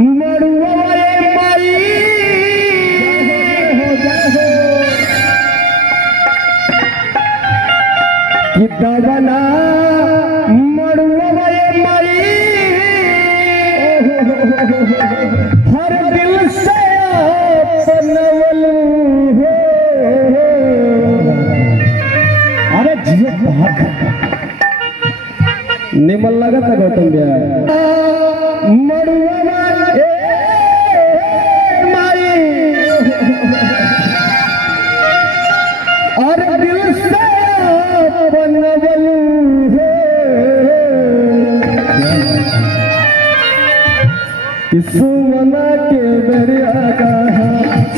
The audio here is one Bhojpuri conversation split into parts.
मड़ुआ माई कि दबना मड़ुआ माई हर दिल से अपनवलू हो। अरे जियो बहुत निमल लगा था गौतम भैया मड़ुआ माई और दिल से अपनवलू हो। सुमना के बेरिया का है,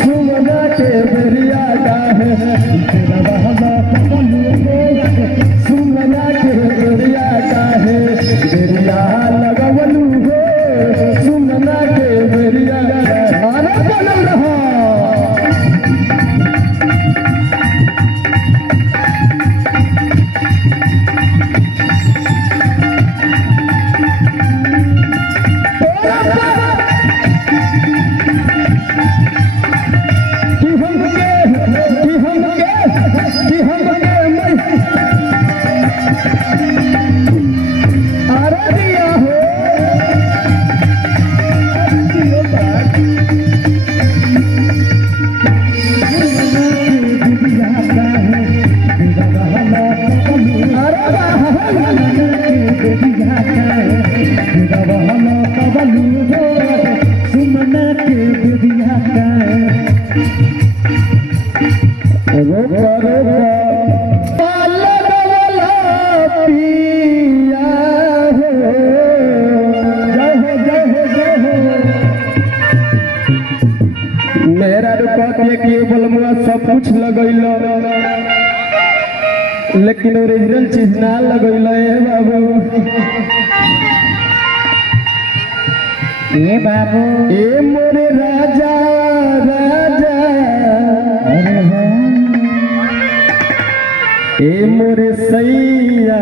सुमना के बेरिया का है, सुमना के बेरिया का है, बेरिया लगवलू हो। सुमना के बेरिया अरे बनल रहा मेरा रुपया के बलमुआ सब कुछ लगैल लेकिन ओरिजिनल चीज ना लगैल बाबू। ए बाबू ए मोरे राजा राजा ए मोरे सैया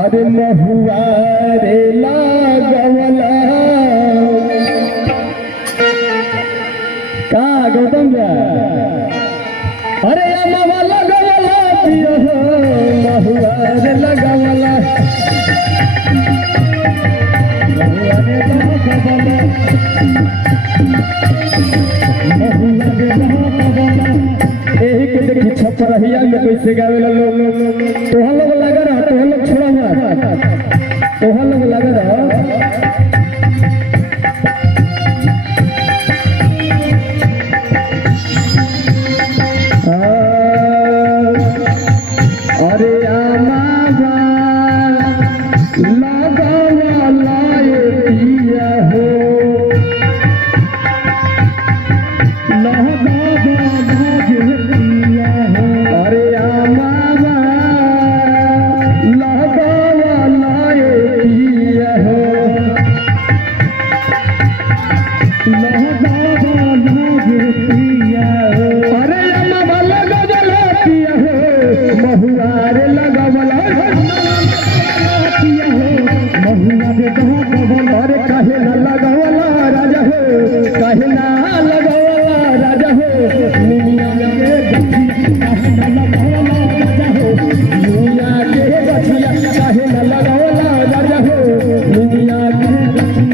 अरे महुआ रे लागवला का गौतम भैया अरे महुआ लगवला पियो महुआ रे लगवला महुआ रे लगवला महुआ रे लगवला एही के देखी छपरहिया में कैसे गावेला लोग। तोहन लोग लगा रहा, तोहन लोग छोड़ा मत, तोहन लोग लगा रहा। अरे आमावा लगावला पिया हो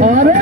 अरे